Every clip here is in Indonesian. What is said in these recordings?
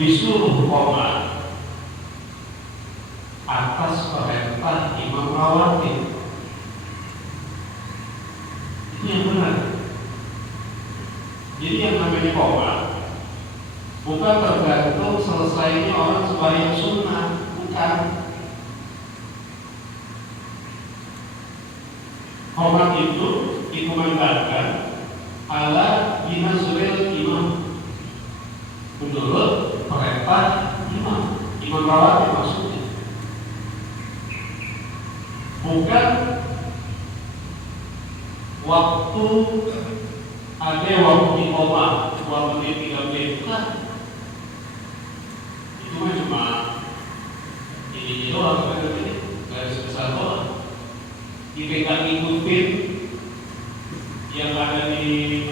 disuruh qomat atas perintah imam rawatib. Itu yang benar. Jadi yang namanya qomat bukan tergantung selesainya orang sembahyang sunnah, bukan. Qomat itu dikumandangkan ala binazril imam, menurut perintah imam rawatib maksudnya, bukan waktu ada waktu di qomat 2 menit 3 menit, bukan. Itu kan cuma ini doang, garis besar doang. Dipegang ikutin yang ada di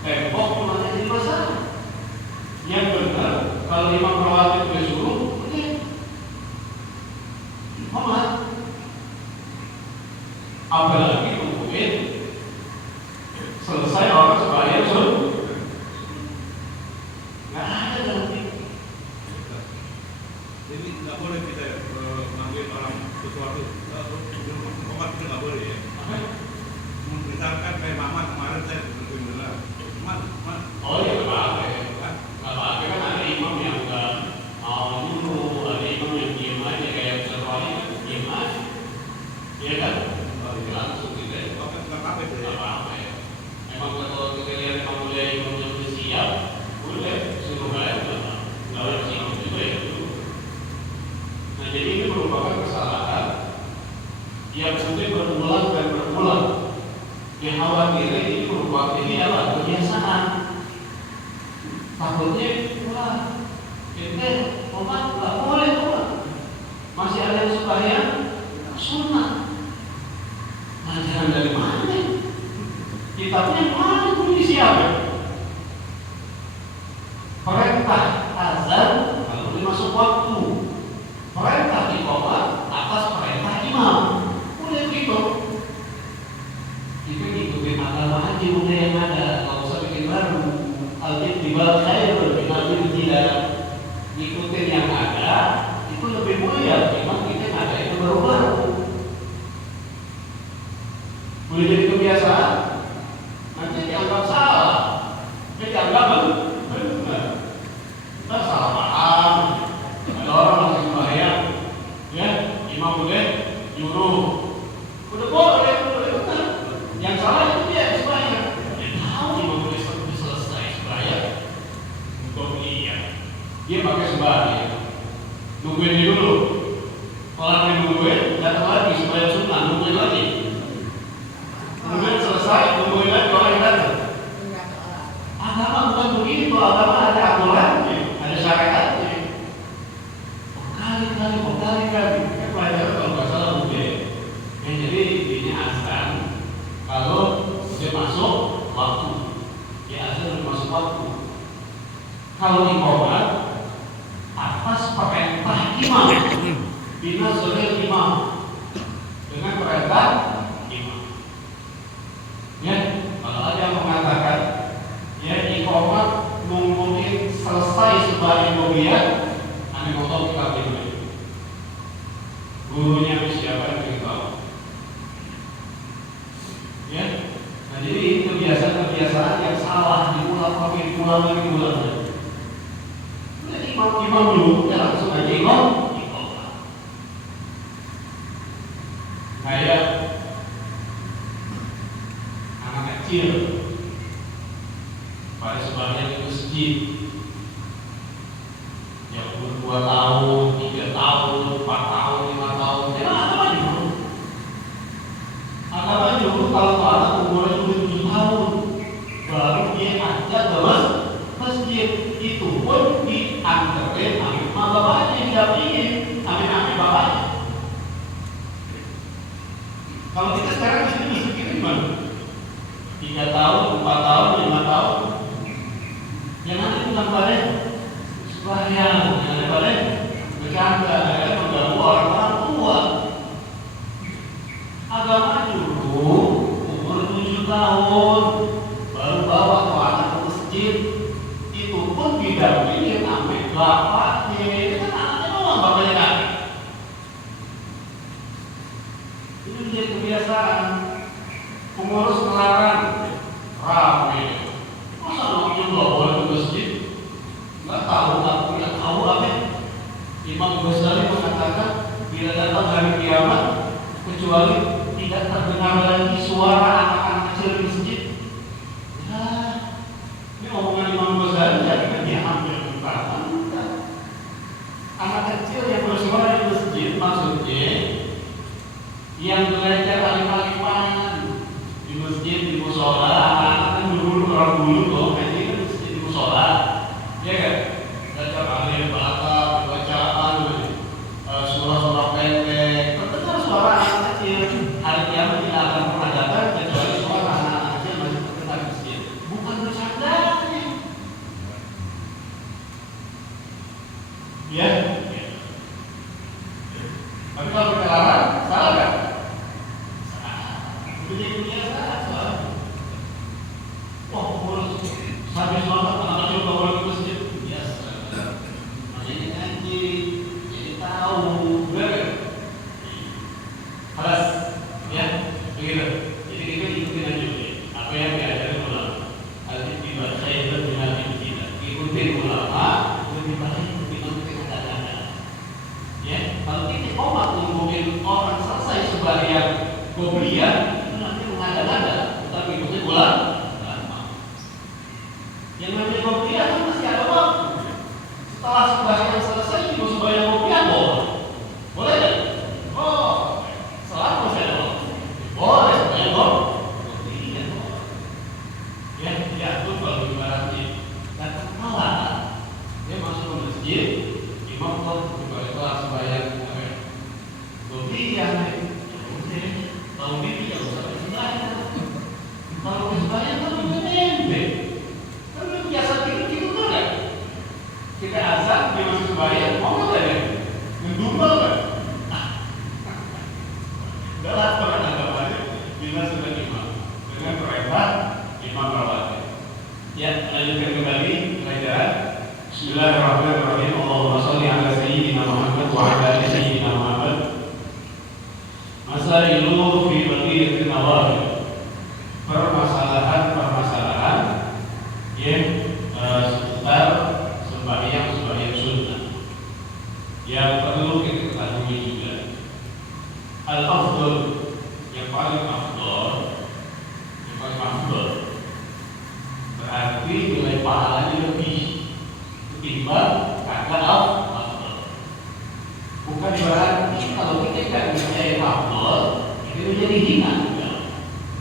tembok, mana jadi masalah. Yang benar kalau imam rawatib disuruh, oke, qomat. Apalagi kemudian selesai orang sembahyang sunnah, nggak ada lagi. Jadi nggak boleh kita manggil orang sesuatu qomat, itu nggak boleh ya. Memberitakan kayak mama kemarin saya berhenti benar. Oh iya, nggak apa-apa ya. Nggak apa-apa, kan ada imam yang nggak mau dulu, ada imam yang diam aja kayak serwali, diam aja, iya kan? Langsung gitu ya. Nggak apa-apa itu ya. Nggak apa-apa ya. Emang kalau kita lihat emang udah imamnya udah siap, boleh suruh aja, nggak harus imam juga ya dulu. Nah jadi ini merupakan kesalahan yang sudah berulang dan berulang. Dikhawatirkan ini merupakan ini adalah kebiasaan. Takutnya, wah, kita qomat nggak boleh qomat. Masih ada yang sembahyang sunnah. Ajaran dari mana? Kitabnya mana? Ini siapa? Perintah azan kalau dimasuk waktu. Perintah iqamah atas perintah imam. Udah begitu. Kita ngikutin agama aja udah yang ada. Kalau usah bikin baru. Al-ittibal khair min tidak. Ngikutin yang ada itu lebih mulia. Memang kita ada itu baru-baru. Boleh jadi kebiasaan, nanti dianggap salah, dianggap benar. Kita salah paham. Ada orang lagi sembahyang, ya, imam boleh nyuruh, udah boleh benar. Yang salah itu dia sembahyang. Dia tahu imam boleh selesai sembahyang, untuk dia pakai sembahyang. Nungguin dia dulu. Kalau dia nungguin, datang lagi sembahyang sunnah, nungguin lagi. Kemudian selesai, nungguin lagi orang yang datang. Agama bukan begitu, agama ada aturannya, ada syariatnya. Berkali-kali. Pelajaran kalau nggak salah mungkin. Ya, jadi intinya azan kalau dia masuk waktu, ya azan udah masuk waktu. Kalau iqamah atas perintah imam, binazril imam, dengan perintah imam. Ya, kalau ada yang mengatakan ya iqamah nungguin selesai sembahyang mulia, ane motor kita dulu. Gurunya siapa yang kita tahu? Ya, nah jadi kebiasaan yang salah diulang lagi. Jadi imam dulu, ya langsung aja imam. Kayak anak kecil pada sembahyang di masjid yang umur 2 tahun, 3 tahun, 4 tahun, 5 tahun, ya agama dulu kalau anak umurnya sudah 7 tahun baru dia ajak ke masjid, itu pun diantarin sama bapaknya, didampingin sama bapaknya. Kalau kita sekarang di sini masjid kita gimana? 3 tahun, 4 tahun, 5 tahun. Yang nanti bukan pada sembahyang, yang pada bercanda, yang mengganggu orang-orang tua. Agama dulu umur 7 tahun baru bawa ke anak ke masjid, itu pun didampingi sama bapaknya. Itu kan anaknya doang bapaknya kan. Ini menjadi kebiasaan. Pengurus melarang rame. Masa anaknya nggak boleh ke masjid? Nggak tahu, nggak tahu apa? Imam Ghazali mengatakan bila datang hari kiamat kecuali tidak terdengar lagi suara anak-anak kecil di masjid. Ya, ini omongan Imam Ghazali jadi kan dia ambil bukan. Anak kecil yang bersuara di masjid maksudnya yang belajar alif-alifan di masjid, di musola. Anak-anak kan dulu orang dulu tuh ngaji kan di masjid, di musola, ya kan? Baca alif, bacaan, surah-surah pendek. Terdengar suara anak kecil. Hari kiamat tidak akan pernah datang kecuali suara anak kecil masih terdengar di masjid. Bukan bercandanya. Ya. Tapi kalau kita larang, salah kan? Jadi biasa soal. Wah, pengurus habis sholat anak kecil nggak boleh ke masjid. Biasa. Makanya ngaji, jadi tahu, benar? Halas, ya, begitu. Jadi kita ikutin aja apa yang diajarin ulama. Al-Ittiba khairun min al-ibtida. Ikutin ulama lebih baik ikutin kata-kata. Ya, kalau kita komat ngomongin orang selesai sebagian goblian. Ada, tetapi ikuti ulama. Yang namanya kopiah kan masih ada waktu. Setelah sembahyang selesai, mau sembahyang kopiah boleh, boleh kan? Oh, selama masih ada waktu, boleh sembahyang kopiah. Ya, diatur kalau ibaratnya datang malam, dia masuk ke masjid, imam tuh kelas sembahyang kopiah. Kalau gitu ya usah sembahyang. Kalau sembahyang kan juga tempe. Kan itu biasa gitu kan? Kita azan dia masih sembahyang, mau nggak ya? Ngedumel kan? Udah lah, kalau anggap aja bila sudah imam dengan perintah imam rawatib. Ya, lanjutkan kembali pelajaran. Bismillahirrahmanirrahim. Allahumma sholli ala sayyidina Muhammad wa ala ali sayyidina Muhammad. Masailu fi baqiyatin nawafil. Permasalahan yang seputar sembahyang sunnah yang perlu kita ketahui juga. Al-afdal, yang paling afdal berarti nilai pahalanya lebih ketimbang kagak afdal. Bukan berarti kalau kita tidak menjadi afdal itu menjadi hina.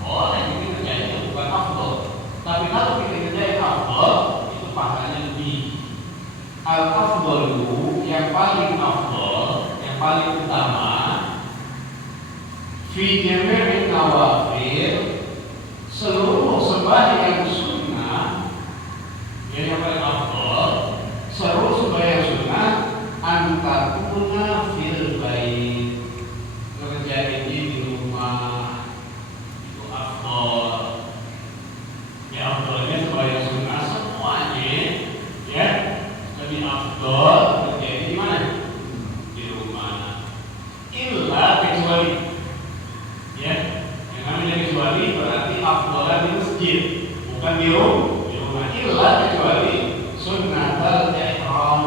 Boleh kita kerjanya bukan afdal, tapi kalau kita kerjanya afdal itu pahalanya lebih. Al-afdalu, yang paling afdal, yang paling utama, fi jami'in nawafil, seluruh sembahyang sunnah, yang paling afdal, seluruh sembahyang sunnah, antakuna fil bait, kerja ini di rumah. Ya, afdalnya sembahyang sunnah semuanya ya lebih afdal terjadi di mana? Di rumah. Illa kecuali ya, yang namanya kecuali berarti afdalnya di masjid, bukan di rumah. Illa kecuali sunnatul ihram,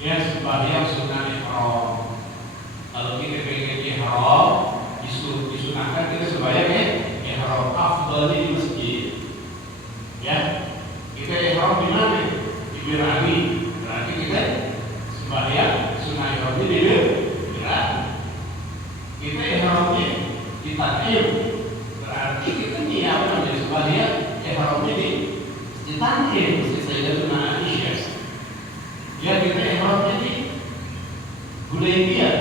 ya sembahyang sunnah ihram. Kalau kita pengen ihram disunahkan kita sembahyang ihram afdal di masjid. Ya, kita ihram di mana? Di Birani. Berarti kita sembahyang sunnah ihram di Birani. Kita ihramnya di Tan'im. Berarti kita nyiapkan sembahyang ihramnya di Tan'im. Sayyidatuna Aisyah. Ya, kita ihramnya di Hudaybiyah.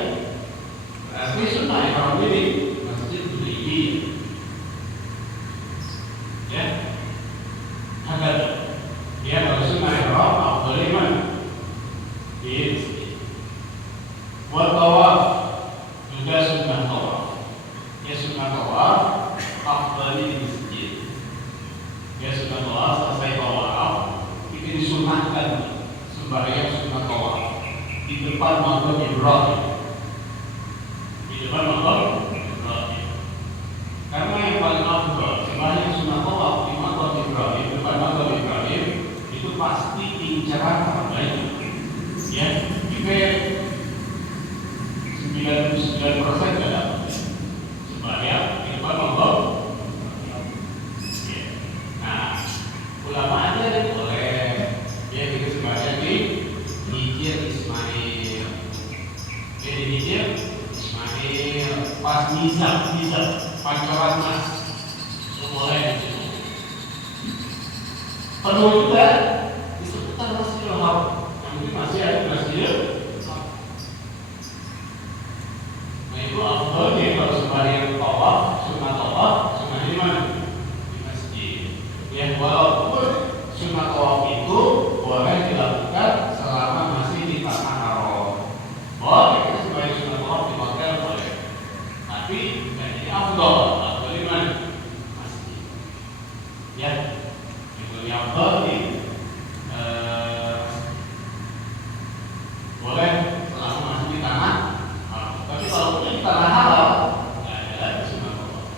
Berarti sunnah ihramnya di Masjid Hudaybiyah. Ya, agak dia kalau sunnah ihram afdal iman di masjid. Wa tawaf juga sunnah tawaf. Ya, sunnah tawaf afdal di masjid. Ya, sunnah tawaf selesai tawaf sembahyang sunat tawaf di depan makam Ibrahim. Di depan makam Ibrahim. Karena yang paling afdal sembahyang sunat tawaf di makam Ibrahim, depan makam Ibrahim itu pasti incaran terbaik. Ya, kita 99% nggak dapat sembahyang di depan makam. Nah, ulama aja yang boleh dia kita sembahyang di Hijir Ismail. Jadi Hijir Ismail pas Nizam Pancoran Mas itu boleh di situ. Penuh juga di seputar Masjidil Haram. Yang mungkin masih ada Masjidil Haram. Nah itu afdalnya kalau sembahyang tawaf, sunat tawaf, sunat di mana? Di masjid. Ya walaupun sunat tawaf itu boleh dilakukan selama masih di tanah haram. Boleh kita sembahyang sunat tawaf di hotel boleh. Tapi jadi afdal di mana? Masjid. Ya, yang lebih afdal di boleh selama masih di tanah haram. Tapi kalau di tanah halal nggak ada lagi sunat tawaf.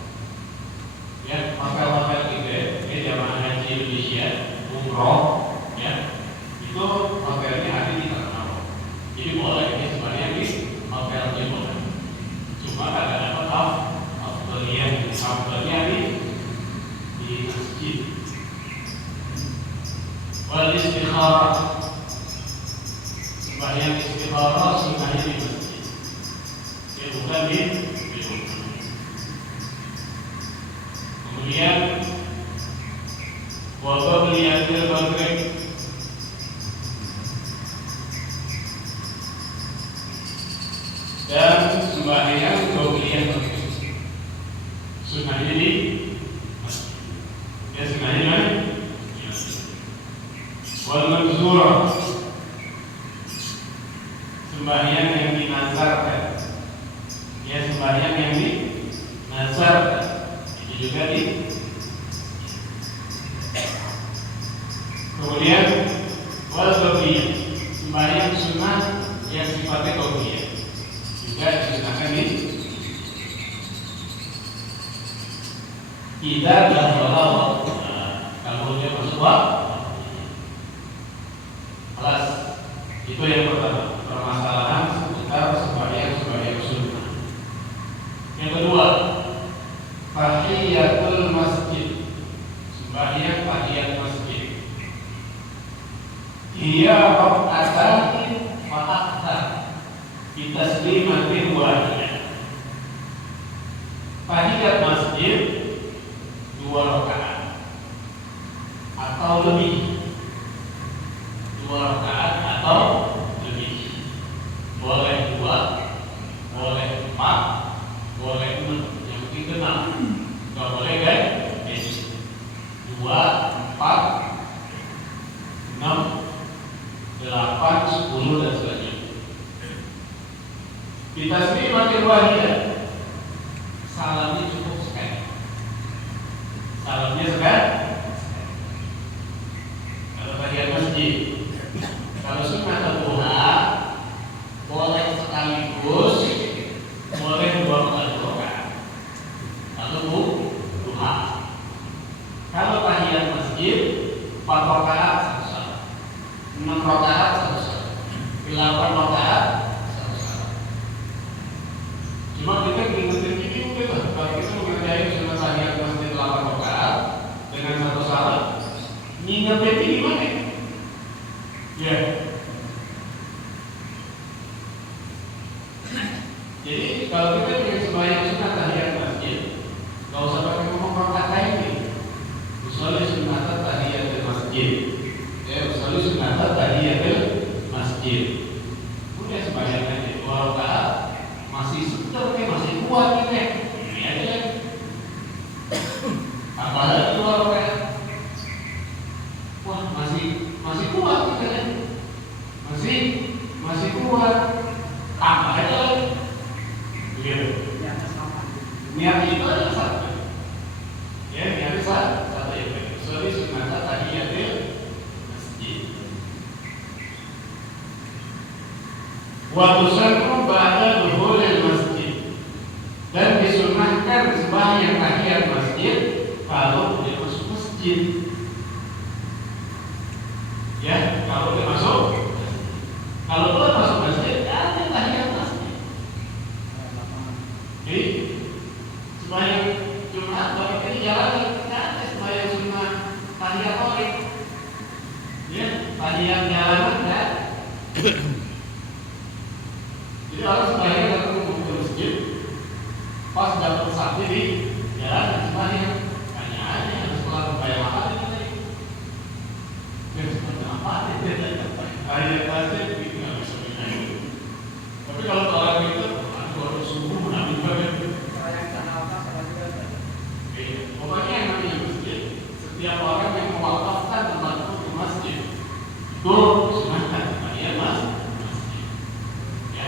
Ya, hotel-hotel gitu ya, jamaah haji Indonesia umroh ya itu hotelnya ada di tanah haram. Jadi boleh ya sembahyang di hotelnya boleh. Cuma kadang dapat afdalnya di masjid. Wal istikharah sembahyang istikharah sembahyang di masjid. Ya bukan di rumah. Kemudian wabah melihatil maghrib dan sembahyang qobliyah maghrib. Sunnahnya di masjid. Ya sunnahnya mana? Di masjid. Wal manzurah sembahyang yang dinazarkan. Ya sembahyang yang dinazarkan itu juga di. Kemudian wal qobliyah sembahyang sunnah yang sifatnya qobliyah juga disunahkan di. Kita adalah kalau dia masuk kelas itu yang pertama permasalahan seputar sembahyang sunnah. Yang kedua tahiyatul masjid sembahyang tahiyat masjid. Ia rakaatan fa aktsar bi taslimatin wahidah. Tahiyat masjid 2 rakaat atau lebih. 2 rakaat atau lebih. Boleh 2, boleh 4, boleh 6, yang penting genap. Enggak boleh kan? 2, 4, 6, 8, 10 dan sebagainya. Kita sendiri makin wahidah. Salamnya cukup sekali. Salamnya sekali. Kalau tahiyat masjid, kalau sunat duha boleh sekaligus, boleh 2 kali rakaat. Lalu duha. Kalau tahiyat masjid 4 rakaat 6 rakaat 8 rakaat 1 Cuma kita ngingetin ini mungkin lah. Kalau kita mengerjain sunat tahiyat masjid 8 rakaat dengan 1 salam, ngingetin ini gimana? Ya. Jadi kalau kita ingin sembahyang sunat tahiyat masjid, nggak usah pakai ngomong rakaat ini. Usolli sunat tahiyat masjid. Usolli sunat tahiyat masjid. Udah sembahyang aja 2 rakaat, masih seger nih, masih kuat nih. Ini aja kan. Apalagi 2 rakaat. Wah, masih kuat kita kan. Masih kuat. Tambah aja lagi. Begitu. Niat itu adalah satu. Ya, niatnya satu ya. Usolli sunat tahiyat masjid. Waktu sanku ba'da dukhulil masjid, dan disunahkan sembahyang tahiyat masjid kalau dia masuk masjid. Ya, kalau dia masuk, kalau dia masuk masjid, ada tahiyat masjid. Jadi sembahyang Jumat bagi ini jalan tidak ada sembahyang sunnah tahiyat maghrib. Ya, tahiyat jalanan kan. Jadi orang sembahyang datang ke masjid, pas dapat sakti di jalan sembahyang, tanya aja setelah sembahyang apa ini? Ya seperti apa? Tahiyat masjid itu nggak bisa bedain. Tapi kalau orang itu, kalau subuh mengambil bagian. Pokoknya yang namanya masjid, setiap orang yang mewakafkan tempat itu di masjid, itu sunahkan tahiyat masjid. Ya,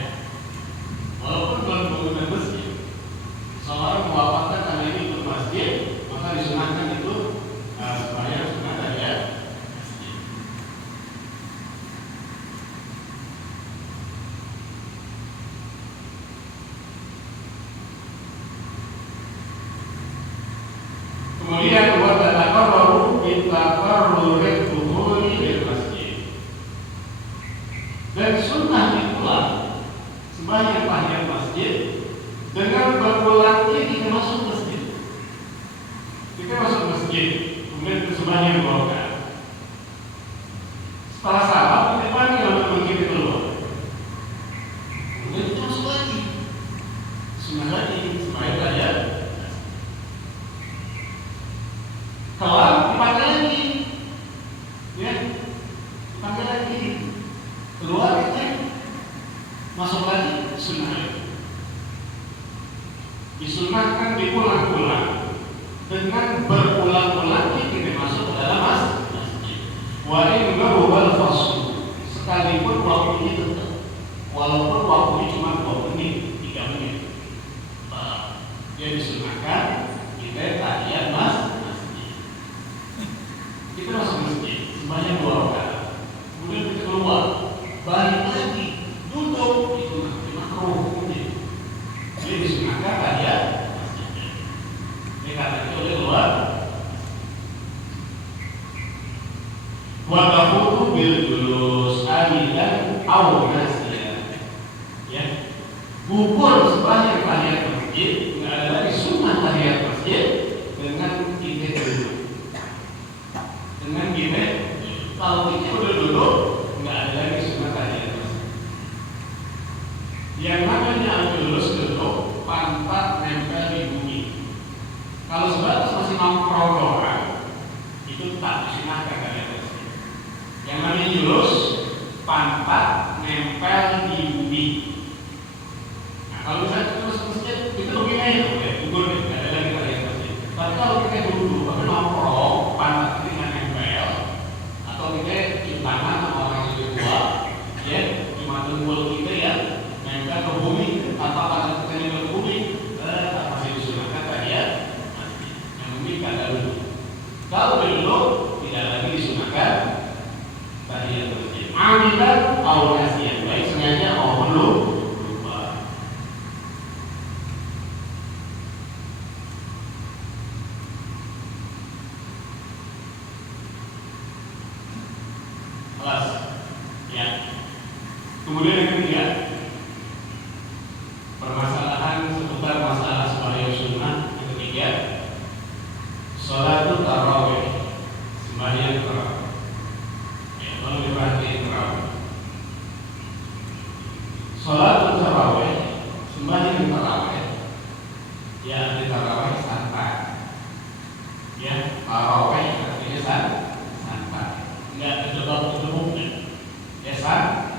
walaupun belum menggunakan masjid, seorang mewakafkan tanah ini untuk masjid, maka disunahkan itu sembahyang sunah tahiyat masjid. Kemudian wa taqarrabu bi taqarrurid dukhuli lil masjid. Dan sunnah pula sembahyang tahiyat masjid dengan berulang kita masuk masjid. Kita masuk masjid, kemudian sembahyang 2 rakaat. Setelah salam, kita panggil teman kita keluar. Kemudian kita masuk lagi. Sunnah lagi sembahyang tahiyat. Kelar dipanggil lagi, ya, dipanggil lagi, keluar kita, masuk lagi, sunnah. Disunahkan diulang-ulang dengan berulang-ulang kita masuk ke dalam masjid. Wa innahu wal fasl, sekalipun waktunya tetap, walaupun waktunya cuma 2 menit, 3 menit, dia disunahkan kita tahiyat masjid. Kita masuk masjid, sembahyang 2 rakaat, kemudian kita keluar, balik lagi, duduk, itu makruh. Jadi disunahkan tahiyat masjid. Ini kata itu oleh keluar. Wa taqutu bil julus amilan aw nasiyan. Ya, gugur sembahyang tahiyat masjid, nggak ada lagi sunnah tahiyat masjid dengan kita duduk. Dengan kita, kalau kita udah duduk, nggak ada lagi sunnah tahiyat masjid. Yang namanya al-julus duduk, pantat nempel di bumi. Kalau sebatas masih nongkrong doang, itu tak disunahkan tahiyat masjid. Yang namanya julus, pantat nempel di bumi. Nah, kalau misalnya kita masuk masjid, kita begini aja, udah gugur deh, nggak ada lagi tahiyat masjid. Tapi kalau kita duduk, tapi nongkrong, pantat kita nempel, atau kita cium tangan sama orang yang lebih tua, ya, cuma tunggul kita ya, nempel ke bumi, tanpa pantat kita nempel ke bumi, masih disunahkan tahiyat masjid. Yang penting kata duduk. Kalau duduk, tidak lagi disunahkan tahiyat masjid. Amilan atau nasiyan, baik sengaja maupun lupa. Kelas, ya. Kemudian yang ketiga, permasalahan seputar masalah sembahyang sunnah. Yang ketiga, sholatul tarawih, sembahyang tarawih. Ya, kalau diperhatiin tarawih, sholatul tarawih, sembahyang tarawih, ya arti tarawih santai. Ya, tarawih artinya santai, nggak kedebak-kedebuknya. Ya santai.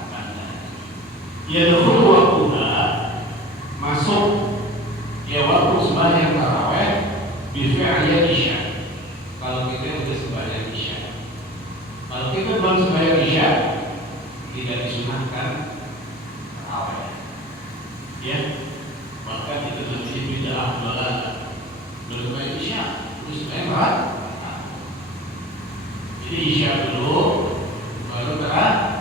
Ya dahulu waktunya masuk ya waktu sembahyang tarawih bifi'liyat isya. Kalau kita sudah sembahyang isya, kalau kita belum sembahyang isya, tidak disunahkan tarawih. Ya, bahkan itu lebih bid'ah dolalah. Belum sembahyang isya, terus sembahyang tarawih. Jadi isya dulu, baru tarawih.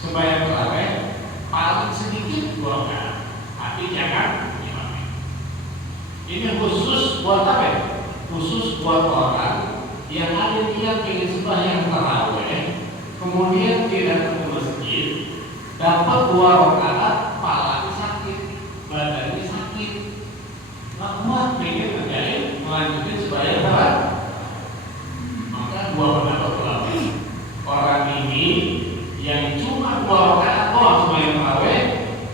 sembahyang tarawih paling sedikit 2 rakaat, tapi jangan imamnya. Ini khusus buat apa? Khusus buat orang yang ada niat ingin sembahyang tarawih, kemudian tidak ke masjid, dapat 2 rakaat, palanya sakit, badannya sakit, nggak kuat pengen ngerjain, melanjutin sembahyang tarawih. Maka 2 pendapat ulama, orang ini yang cuma 2 rakaat doang sembahyang tarawih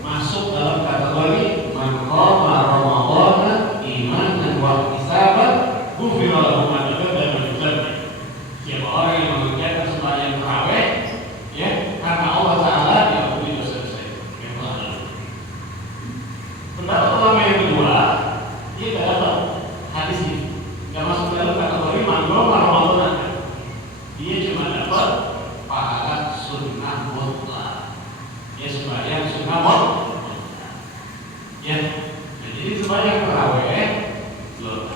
masuk dalam kategori man qama Ramadan imanan wa ihtisaban ghufira lahu ma taqaddama min dhanbi. Siapa orang yang mengerjakan sembahyang tarawih ya karena Allah Taala diampuni dosa-dosa yang telah lalu. Pendapat ulama yang kedua, dia tidak dapat hadis ini, tidak masuk dalam kategori man qama Ramadan. Dia cuma dapat pahala sunnah mutlak. Ya sembahyang sunnah mutlak. Ya, jadi sembahyang tarawih loh,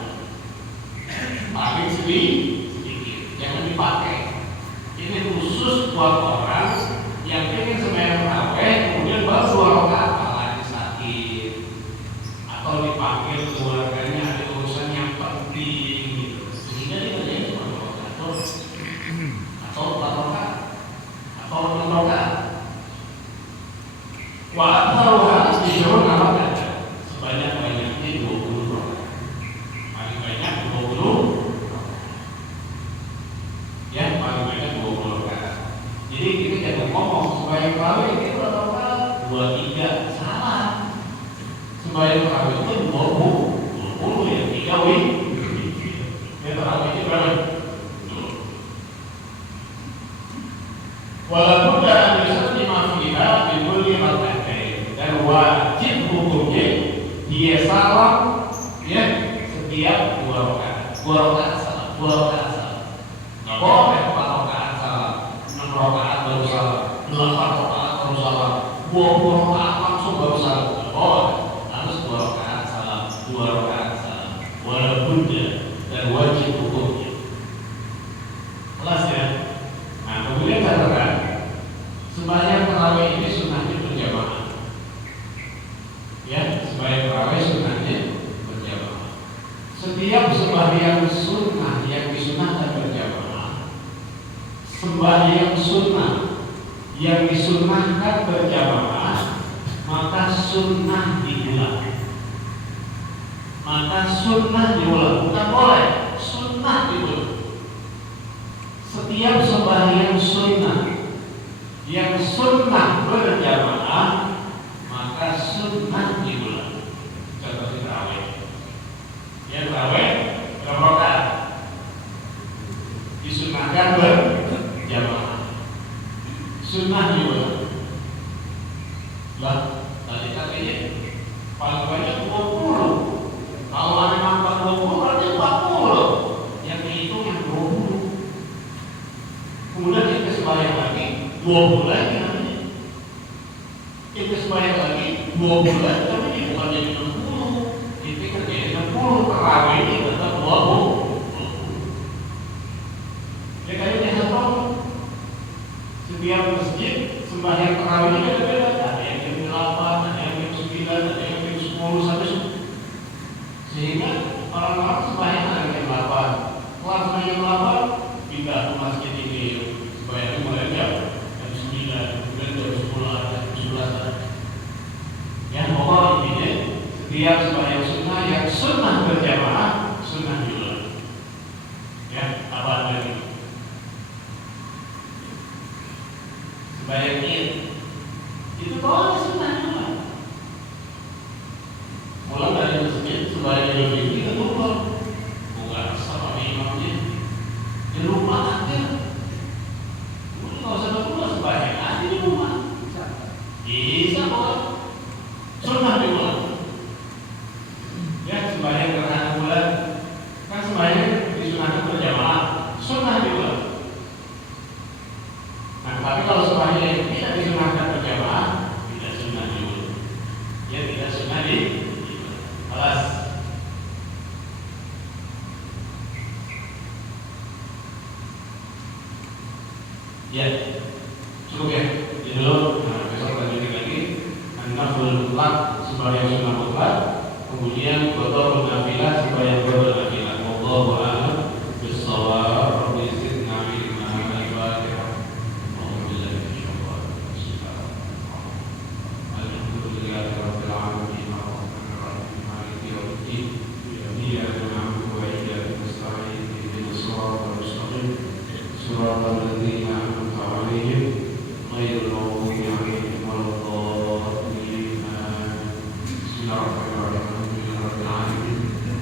paling sedikit, jangan dipakai. Ini khusus buat orang yang ingin sembahyang tarawih kemudian baru 2 rakaat palanya sakit atau dipanggil keluarganya ada urusan yang penting gitu, sehingga dia kerjanya cuma 2 rakaat atau 4 rakaat atau 6 rakaat. Wa'atharuha disuruh amalkan sebanyak-banyaknya 20 rakaat. Paling banyak 20 ya, paling banyak 20 rakaat. Jadi kita jangan ngomong sembahyang tarawih itu berapa rakaat? 23, salah. Sembahyang tarawih itu 20 ya, 3 wih. Ya tarawih itu berapa? Walaupun dalam riset dimasukilah dibeli rakaat dan wajib hukumnya dia salam ya setiap 2 rakaat. 2 rakaat salam, 2 rakaat salam. Nggak boleh 4 rakaat salam, 6 rakaat baru salam, 8 rakaat baru salam, 20 rakaat langsung baru salam. Nggak boleh. Harus 2 rakaat salam, 2 rakaat salam. Walaupun dan wajib hukumnya. Jelas ya. Nah kemudian catatan sembahyang tarawih ini sunnahnya berjamaah. Ya, sembahyang tarawih sunnahnya berjamaah. Setiap sembahyang sunnah yang disunahkan berjamaah, sembahyang sunnah yang disunahkan berjamaah, maka sunnah diulang. Maka sunnah diulang, bukan boleh, sunnah diulang. Setiap sembahyang sunnah yang sunnah berjamaah, maka sunnah diulang. Contoh tarawih. Ya tarawih berapa rakaat? Disunahkan berjamaah. Sunnah diulang. Lah, tadi katanya paling banyak 20. Kalau ada nambah 20 berarti 40. Yang dihitung yang 20. Kemudian kita sembahyang lagi 20 lagi namanya. Kita sembahyang lagi 20 lagi, tapi ini bukan jadi 60. Itu kan jadi 60, tarawih ini tetap 20. Ya kayaknya satu setiap masjid sembahyang tarawih ini beda-beda. Ada yang jam 8, ada yang jam 9, ada yang jam 10 sampai 10. Sehingga orang-orang sembahyang ada jam 8. Kelas jam 8 pindah ke masjid ini. Bayangin mulai jam 9, kemudian jam 10 ada, jam 11 ada. Yang pokok intinya setiap sembahyang sunnah yang sunnah berjamaah, sunnah diulang. Ya, apa lagi? Sembahyang Id itu boleh sunnah diulang. Pulang dari masjid sembahyang Idul Fitri itu keluar, bukan sama imamnya di rumah aja. Nggak usah keluar sembahyang aja di rumah. Bisa kok. Sunnah diulang. Ya sembahyang gerhana bulan kan sembahyang disunahkan berjamaah. Sunnah diulang. Nah tapi kalau sembahyang tidak disunahkan berjamaah, tidak sunnah diulang. mutlak sembahyang sunnah mutlak, kemudian qada nafilah sembahyang qada nafilah. Wallahu a'lam bissawab. Rabbi zidna ilma. Al-Fatihah. Alhamdulillah Alhamdulillahi rabbil alamin. Ar-Rahmanir Rahim. Maliki yaumiddin. Iyyaka na'budu wa iyyaka nasta'in. Ihdinas siratal mustaqim. Siratal ladzina an'amta 'alaihim ghairil maghdubi 'alaihim waladdallin. Bismillahirrahmanirrahim. Alhamdulillahi rabbil alamin.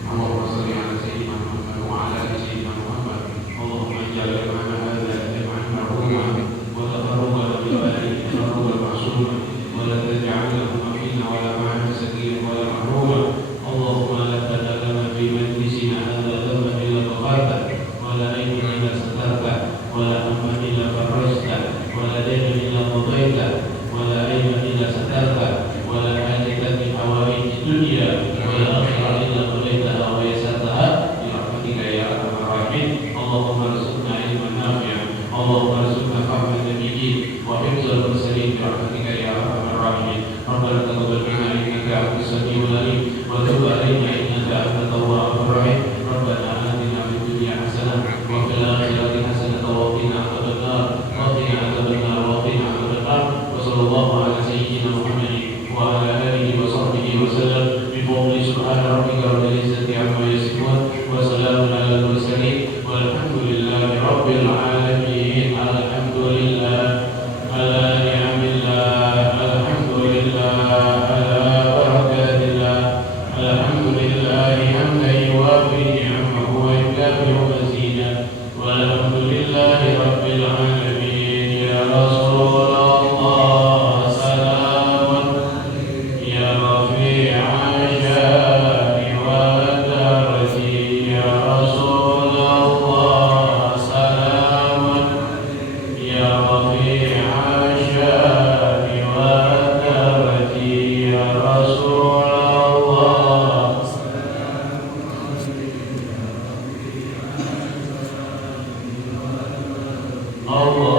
Allahumma shalli 'ala sayyidina Muhammad wa 'ala ali sayyidina Muhammad. Allahumma ij'al jam'ana hadza jam'an marhuman wa tafarraqana min ba'dihi tafarruqan ma'suman wa la taj'al lahu fina wa la ma'ana sakiran wa la mahruman. Allahumma la tad'alna fi majlisina hadza dhanban illa ghafarta wa la ayban illa satarta wa la hamman illa farajta wa la daynan illa qadayta wa la ayban illa satarta wa la hajatan min hawaij dunya wa la akhirah illa qadaytaha wa yasartaha bi rahmatika ya arhamar rahimin. Allahumma arzuqna ilman nafi'an, Allahumma arzuqna fahman nabiyyin wa hifdzal mursalin bi rahmatika ya arhamar rahimin. Rabbana taqabbal minna innaka antas samiul alim wa tub alaina innaka antat tawwabur rahim. Rabbana atina fid dunya hasanah wa fil akhirati hasanah wa qina adzabannar wa qina adzabannar wa qina adzabannar. Wa sallallahu ala sayyidina Muhammadin wa ala alihi wa sahbihi wa sallam. Bi fadli subhana rabbika rabbil izzati amma yasifun wa salamun alal mursalin walhamdulillahi rabbil alamin. Alhamdulillah ala ni'amillah, alhamdulillah ala barakatillah, alhamdulillahi hamdan yuwafi ni'amahu wa yukafi'u mazidah. Walhamdulillahi rabbil alamin. Ya Rasulullah salamun ya rafi'a syari wa darasi. Ya Rasulullah salamun ya rafi'a syari wa darasi. Ya Rasulullah Allah